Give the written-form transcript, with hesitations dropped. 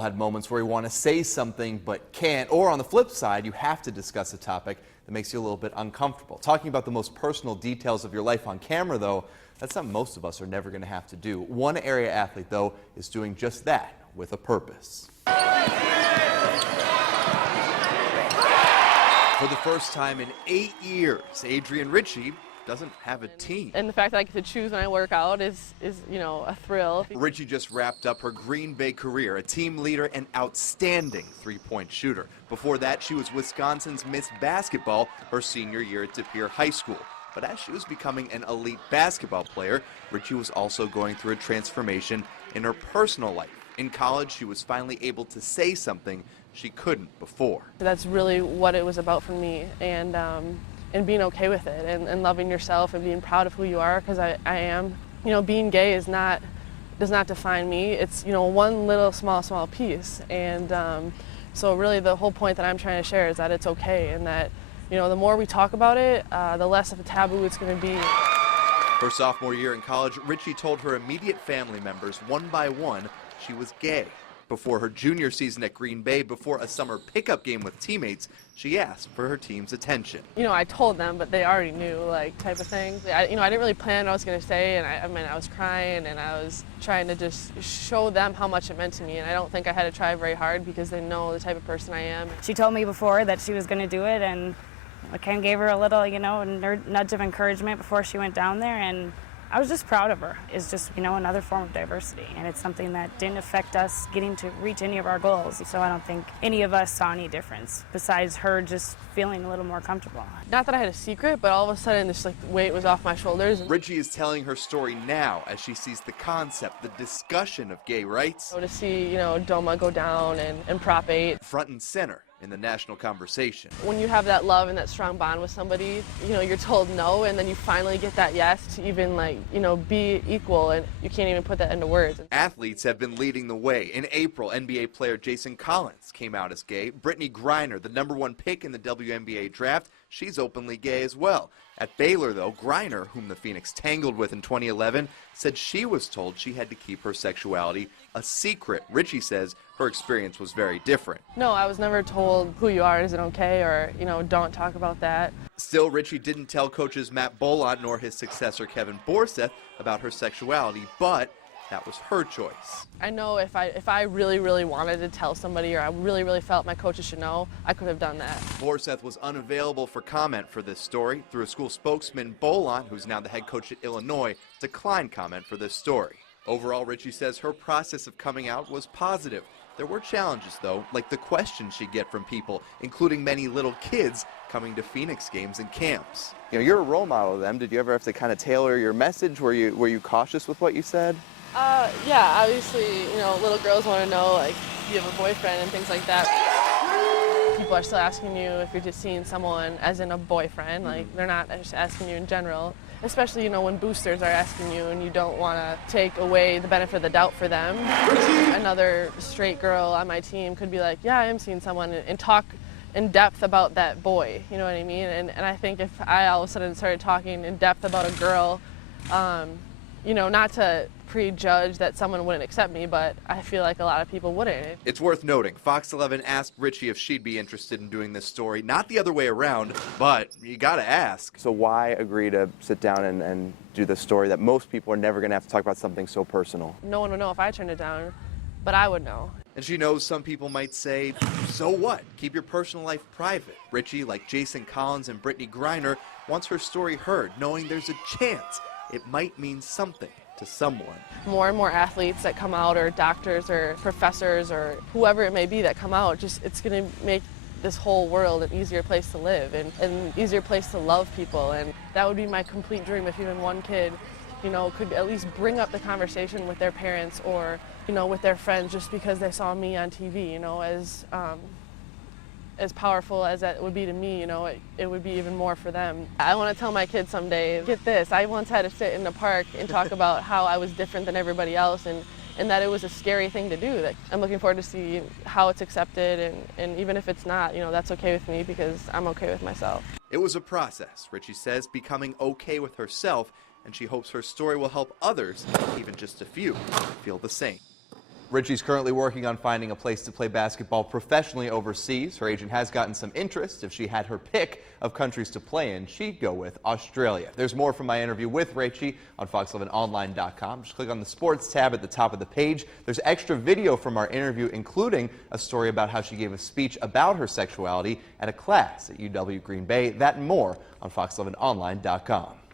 Had moments where you want to say something but can't, or on the flip side, you have to discuss a topic that makes you a little bit uncomfortable. Talking about the most personal details of your life on camera, though, that's something most of us are never going to have to do. One area athlete, though, is doing just that with a purpose. For the first time in 8 years, Adrian Ritchie doesn't have a team. And the fact that I get to choose when I work out is a thrill. Ritchie just wrapped up her Green Bay career, a team leader and outstanding three-point shooter. Before that, she was Wisconsin's Miss Basketball her senior year at De Pere High School. But as she was becoming an elite basketball player, Ritchie was also going through a transformation in her personal life. In college, she was finally able to say something she couldn't before. That's really what it was about for me, and being okay with it, and loving yourself and being proud of who you are, because I am. Being gay does not define me. It's one little small piece, and so really the whole point that I'm trying to share is that it's okay, and that the more we talk about it, the less of a taboo it's going to be. Her sophomore year in college, Ritchie told her immediate family members one by one she was gay. Before her junior season at Green Bay, before a summer pickup game with teammates, she asked for her team's attention. I told them, but they already knew, type of thing. I didn't really plan what I was going to say, and I was crying, and I was trying to just show them how much it meant to me, and I don't think I had to try very hard because they know the type of person I am. She told me before that she was going to do it, and I kind of gave her a little, nudge of encouragement before she went down there, and I was just proud of her. It's just, another form of diversity, and it's something that didn't affect us getting to reach any of our goals. So I don't think any of us saw any difference besides her just feeling a little more comfortable. Not that I had a secret, but all of a sudden this weight was off my shoulders. Ritchie is telling her story now as she sees the concept, the discussion of gay rights. To see, DOMA go down and Prop 8. Front and center in the national conversation. When you have that love and that strong bond with somebody, you're told no, and then you finally get that yes to even be equal, and you can't even put that into words. Athletes have been leading the way. In April, NBA player Jason Collins came out as gay. Brittany Griner, the #1 pick in the WNBA draft, she's openly gay as well. At Baylor, though, Griner, whom the Phoenix tangled with in 2011, said she was told she had to keep her sexuality a secret. Ritchie says her experience was very different. No, I was never told who you are, is it okay, or, don't talk about that. Still, Ritchie didn't tell coaches Matt Bolant nor his successor Kevin Borseth about her sexuality, but that was her choice. I know if I really wanted to tell somebody, or I really felt my coaches should know, I could have done that. Borseth was unavailable for comment for this story. Through a school spokesman, Bolant, who's now the head coach at Illinois, declined comment for this story. Overall, Ritchie says her process of coming out was positive. There were challenges, though, like the questions she'd get from people, including many little kids coming to Phoenix games and camps. You're a role model to them. Did you ever have to kind of tailor your message? Were you cautious with what you said? Yeah, obviously, little girls want to know, do you have a boyfriend and things like that. People are still asking you if you're just seeing someone as in a boyfriend, they're not just asking you in general. Especially, when boosters are asking you and you don't want to take away the benefit of the doubt for them. Another straight girl on my team could be like, yeah, I am seeing someone, and talk in depth about that boy, you know what I mean? And I think if I all of a sudden started talking in depth about a girl, not to prejudge that someone wouldn't accept me, but I feel like a lot of people wouldn't. It's worth noting, Fox 11 asked Ritchie if she'd be interested in doing this story. Not the other way around, but you gotta ask. So why agree to sit down and do this story that most people are never gonna have to talk about something so personal? No one would know if I turned it down, but I would know. And she knows some people might say, so what? Keep your personal life private. Ritchie, like Jason Collins and Brittany Griner, wants her story heard, knowing there's a chance it might mean something to someone. More and more athletes that come out, or doctors or professors or whoever it may be that come out, it's going to make this whole world an easier place to live and an easier place to love people. And that would be my complete dream if even one kid, could at least bring up the conversation with their parents or, with their friends just because they saw me on TV, as powerful as that would be to me, it would be even more for them. I want to tell my kids someday, get this, I once had to sit in the park and talk about how I was different than everybody else, and that it was a scary thing to do. That I'm looking forward to see how it's accepted, and even if it's not, that's okay with me because I'm okay with myself. It was a process, Ritchie says, becoming okay with herself, and she hopes her story will help others, even just a few, feel the same. Ritchie's currently working on finding a place to play basketball professionally overseas. Her agent has gotten some interest. If she had her pick of countries to play in, she'd go with Australia. There's more from my interview with Ritchie on Fox11Online.com. Just click on the sports tab at the top of the page. There's extra video from our interview, including a story about how she gave a speech about her sexuality at a class at UW Green Bay. That and more on Fox11Online.com.